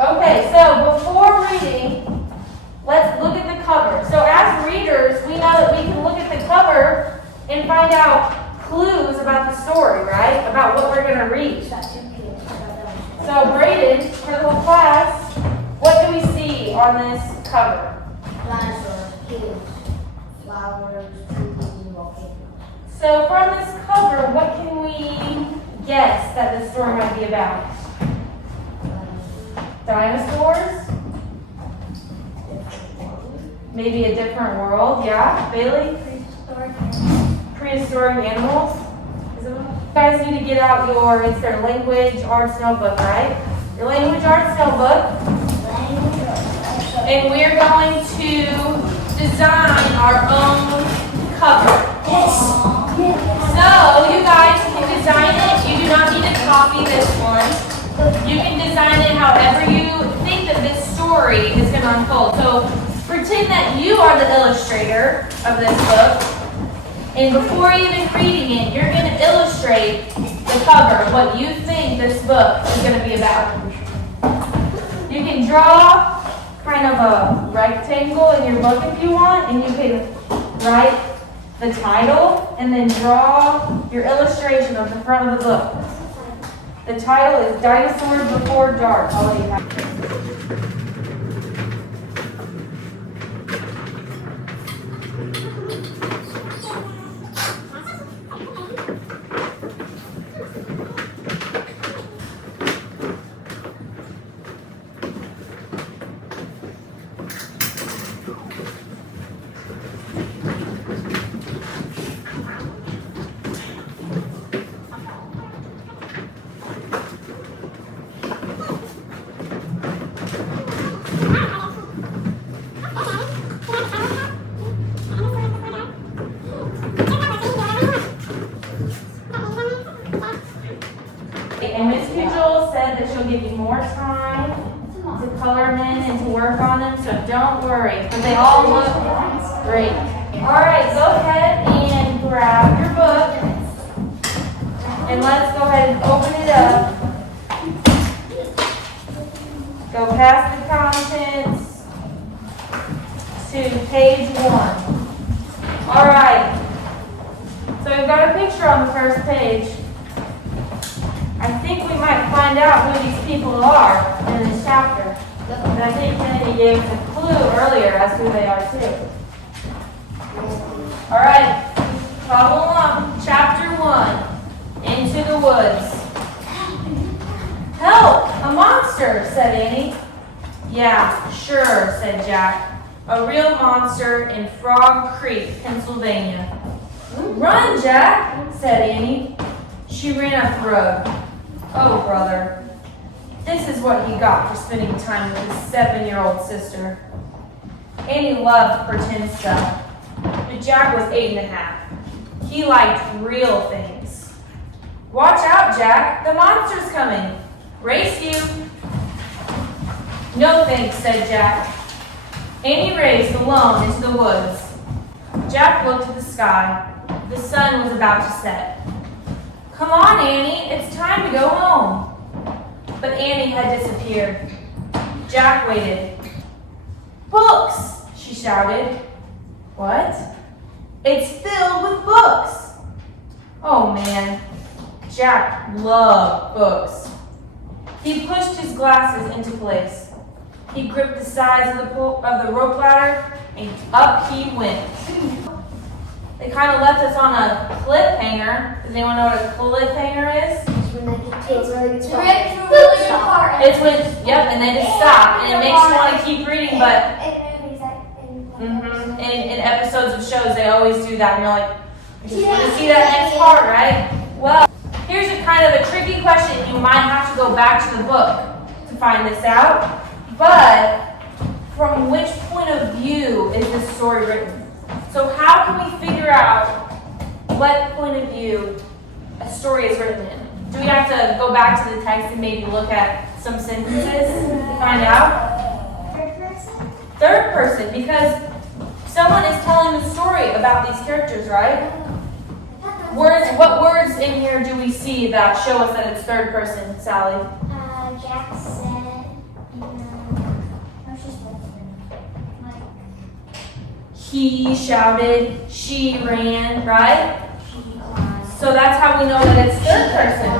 Okay, so before reading, let's look at the cover. So as readers, we know that we can look at the cover and find out clues about the story, right? About what we're going to read. So Braden, for the whole class, what do we see on this cover? Dinosaurs, hills, flowers, trees, and volcanoes. So from this cover, what can we guess that the story might be about? Dinosaurs? Maybe a different world, yeah? Bailey? Prehistoric animals? You guys need to get out it's their language arts notebook, right? Your language arts notebook. And we're going to design our own cover. Yes. So you guys can design it. You do not need to copy this one. You can design it however you think that this story is going to unfold. So pretend that you are the illustrator of this book. And before even reading it, you're going to illustrate the cover, what you think this book is going to be about. You can draw kind of a rectangle in your book if you want, and you can write the title and then draw your illustration of the front of the book. The title is Dinosaurs Before Dark. I'll let you have it. And Ms. Vigil said that she'll give you more time to color them in and to work on them, so don't worry. But they all look great. All right, go ahead and grab your book. And let's go ahead and open it up. Go past the contents to page 1. All right. So we've got a picture on the first page. I think we might find out who these people are in this chapter. And I think Kennedy gave us a clue earlier as to who they are too. All right, follow along. Chapter 1, Into the Woods. Help, a monster, said Annie. Yeah, sure, said Jack. A real monster in Frog Creek, Pennsylvania. Run, Jack, said Annie. She ran up the road. Oh, brother, this is what he got for spending time with his 7-year-old sister. Annie loved pretend stuff, but Jack was 8 and a half. He liked real things. Watch out, Jack, the monster's coming. Race you. No thanks, said Jack. Annie raced alone into the woods. Jack looked at the sky. The sun was about to set. Come on, Annie, it's time to go home. But Annie had disappeared. Jack waited. Books, she shouted. What? It's filled with books. Oh, man. Jack loved books. He pushed his glasses into place. He gripped the sides of the rope ladder, and up he went. They kind of left us on a cliffhanger. Does anyone know what a cliffhanger is? It's when, yep, and they just stop, and it makes you want to keep reading, but in episodes of shows, they always do that, and you're like, I just want to see that next part, right? Well, here's a kind of a tricky question. You might have to go back to the book to find this out, but from which point of view is this story written? So how can we figure out what point of view a story is written in? Do we have to go back to the text and maybe look at some sentences to find out? Third person? Third person, because someone is telling the story about these characters, right? What words in here do we see that show us that it's third person, Sally? Jack said. he shouted, she ran, right? So that's how we know that it's third person.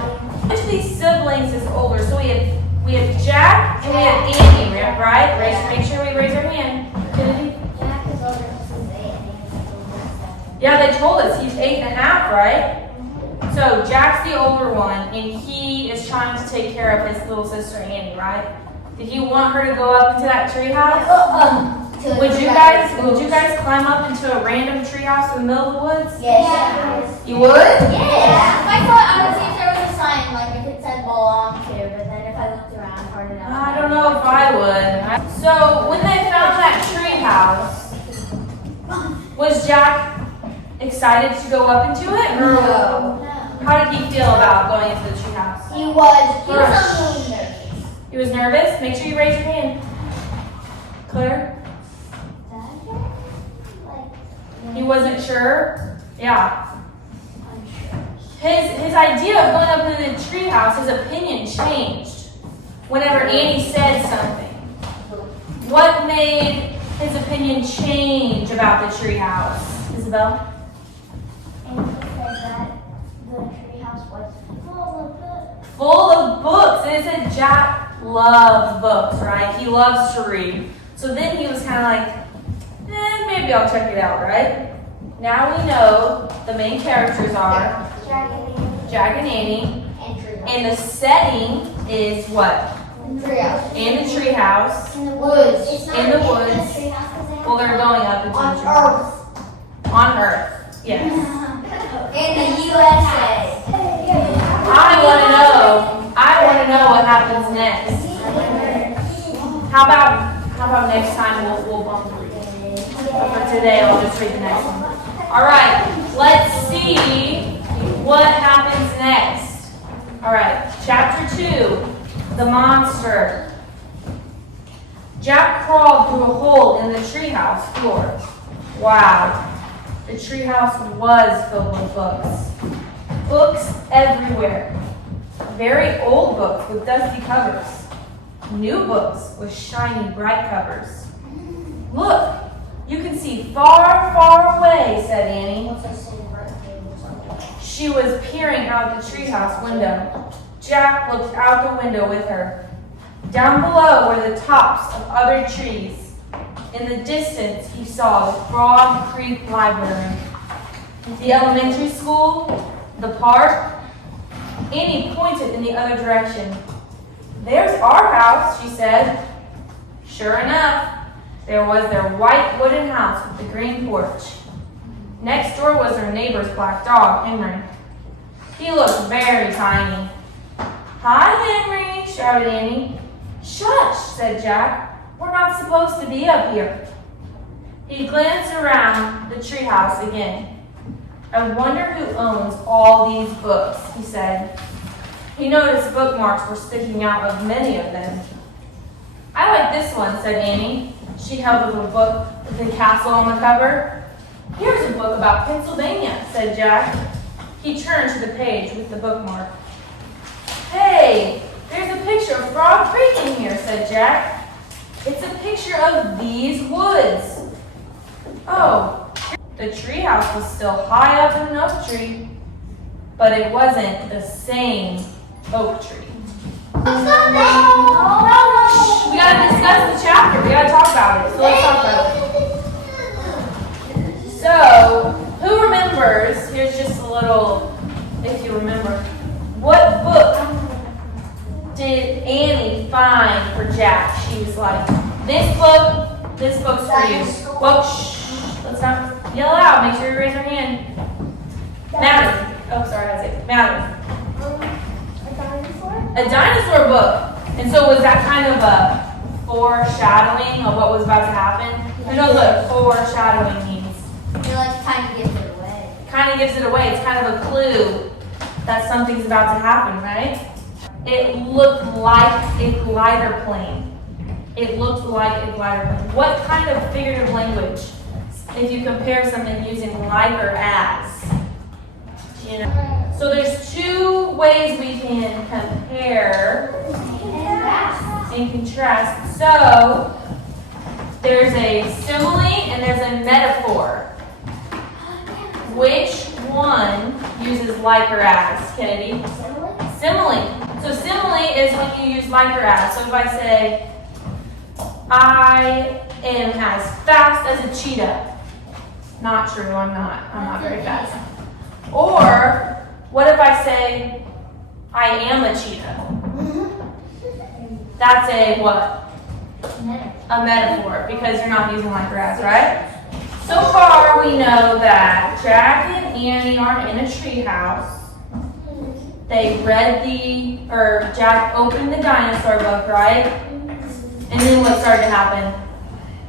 Which of these siblings is older? So we have Jack and we have Annie, right? Make sure we raise our hand. Kennedy? Jack is older because he's 8 and Annie's older than 7. Yeah, they told us he's 8.5, right? So Jack's the older one, and he is trying to take care of his little sister Annie, right? Did he want her to go up into that treehouse? Would you guys climb up into a random treehouse in the middle of the woods? Yes. You would? Yeah. I thought I would see if there was a sign, like if it said belong to, but then if I looked around hard enough. I don't know if I would. So when they found that treehouse, was Jack excited to go up into it? Or No. how did he feel about going into the treehouse? He was really nervous. He was nervous? Make sure you raise your hand. Claire? He wasn't sure? Yeah. His idea of going up into the treehouse, his opinion changed whenever Annie said something. What made his opinion change about the treehouse? Isabel? And he said that the treehouse was full of books. Full of books. And it said Jack loves books, right? He loves to read. So then he was kind of like, maybe I'll check it out, right? Now we know the main characters are Jack and Annie. And the setting is what? Treehouse. In the treehouse. In the woods. In the woods. Well, they're going up into the treehouse. On Earth. Yes. In the USA. I want to know what happens next. How about next time we'll bump through. But for today, I'll just read the next one. All right, let's see what happens next. All right, chapter 2, the monster. Jack crawled through a hole in the treehouse floor. Wow, the treehouse was filled with books. Books everywhere. Very old books with dusty covers. New books with shiny, bright covers. Look, you can see far, far away, said Annie. She was peering out the treehouse window. Jack looked out the window with her. Down below were the tops of other trees. In the distance, he saw the Frog Creek Library, the elementary school, the park. Annie pointed in the other direction. There's our house, she said. Sure enough, there was their white wooden house with the green porch. Next door was their neighbor's black dog, Henry. He looked very tiny. Hi, Henry, shouted Annie. Shush, said Jack. We're not supposed to be up here. He glanced around the treehouse again. I wonder who owns all these books, he said. He noticed bookmarks were sticking out of many of them. I like this one, said Annie. She held up a book with a castle on the cover. Here's a book about Pennsylvania, said Jack. He turned to the page with the bookmark. Hey, there's a picture of Frog Creek in here, said Jack. It's a picture of these woods. Oh, the treehouse was still high up in an oak tree, but it wasn't the same oak tree. We gotta discuss the chapter. We gotta talk about it. So let's talk about it. So, who remembers? Here's just a little, if you remember. What book did Annie find for Jack? She was like, this book's for you. Well, shh, let's not yell out. Make sure you raise your hand. Maddie. Oh, sorry, I said Maddie. A dinosaur book. And so was that kind of a foreshadowing of what was about to happen? Who knows what foreshadowing means? It like kind of gives it away. Kind of gives it away. It's kind of a clue that something's about to happen, right? It looked like a glider plane. It looked like a glider plane. What kind of figurative language, if you compare something using like or as? You know? So there's two ways we can compare and contrast. So There's a simile and there's a metaphor. Which one uses like or as, Kennedy? Simile. So simile is when you use like or as. So if I say, I am as fast as a cheetah. Not true, I'm not. I'm not very fast. Or, what if I say, I am a cheetah? That's a what? A metaphor, because you're not using like or as, right? So far, we know that Jack and Annie are in a tree house. They read Jack opened the dinosaur book, right? And then what started to happen?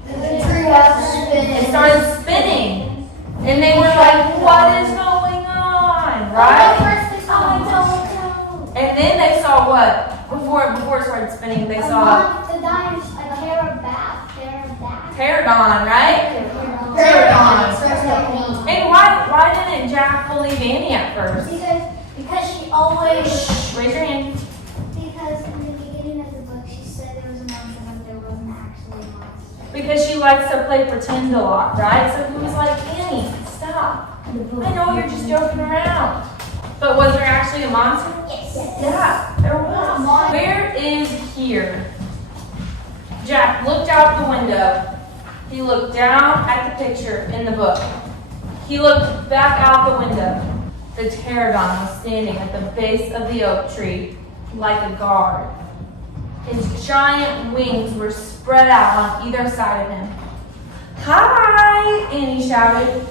The tree house spinning. It started spinning. And they were like, what is going on, right? First they saw a And then they saw what? Before it started spinning, they saw the dinosaur, Pterodon, right? Pterodon. And why didn't Jack believe Annie at first? Because she always. Raise your hand. Because in the beginning of the book, she said there was a monster, but there wasn't actually a monster. Because she likes to play pretend a lot, right? So he was like, Annie, stop. I know you're just joking around. But was there actually a monster? Yes. Yeah, there was. Where is here? Jack looked out the window. He looked down at the picture in the book. He looked back out the window. The pterodon was standing at the base of the oak tree like a guard. His giant wings were spread out on either side of him. Hi, Annie shouted.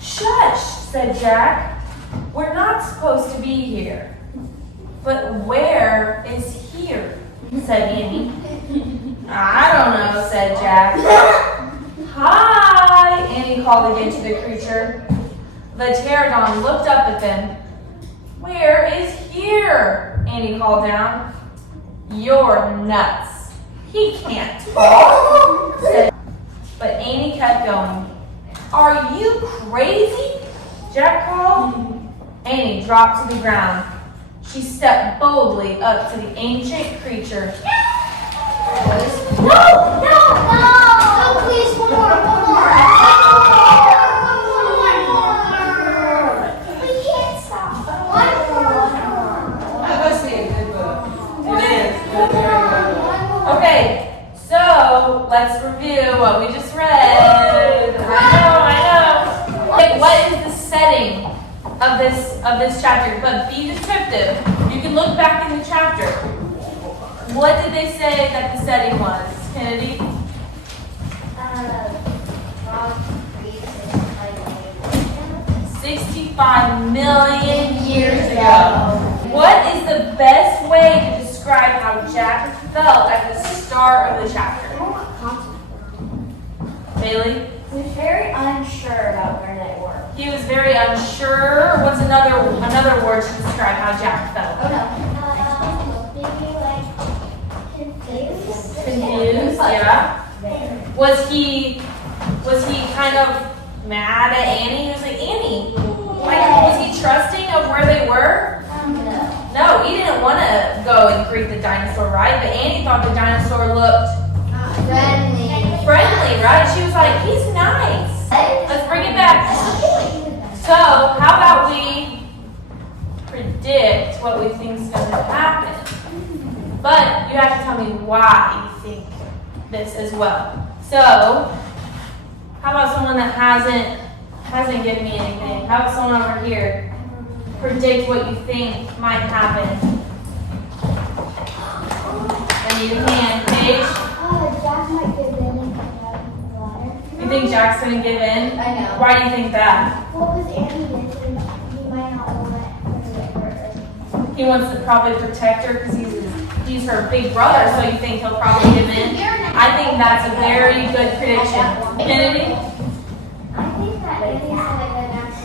Shush, said Jack. We're not supposed to be here. But where is here? Said Annie. I don't know, said Jack. Hi, Annie called again to the creature. The pterodon looked up at them. Where is here? Annie called down. You're nuts. He can't talk, said. But Annie kept going. Are you crazy? Jack called. Annie dropped to the ground. She stepped boldly up to the ancient creature. No! Please, one more. We can't stop. One more. That must be a good book. It is. It's very good. Okay, so let's review what we just read. I know. Okay, what is the setting of this chapter? But be descriptive. You can look back in the chapter. What did they say that the setting was, Kennedy? 65 million years ago. What is the best way to describe how Jack felt at the start of the chapter? Bailey? He was very unsure about where they were. He was very unsure. What's another word to describe how Jack felt? Oh no. Maybe confused. Confused, yeah. Was he kind of mad at Annie? He was like, Annie, was he trusting of where they were? No, he didn't want to go and greet the dinosaur, right? But Annie thought the dinosaur looked friendly, right? She was like, he's nice. Let's bring it back. So, how about we predict what we think is going to happen? But you have to tell me why you think this as well. So, how about someone that hasn't given me anything? How about someone over here? Predict what you think might happen. I need a hand, Paige. Jack might give in and come out of the water. You think Jack's gonna give in? I know. Why do you think that? What was Annie missing? He might not want to get hurt. He wants to probably protect her because he's her big brother, so you think he'll probably give in? I think that's a very good prediction. Kennedy? I think that Annie's gonna go down to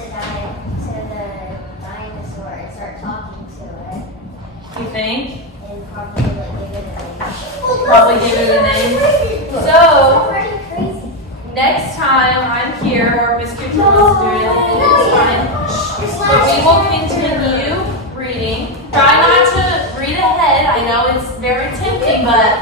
the dinosaur and start talking to it. You think? And probably like give it a name. Probably give it a name. So, That's pretty crazy. next time I'm here, or Miss Cooper wants to do it, and it's fine. But we will continue reading. Try not to read ahead. I know it's very tempting, but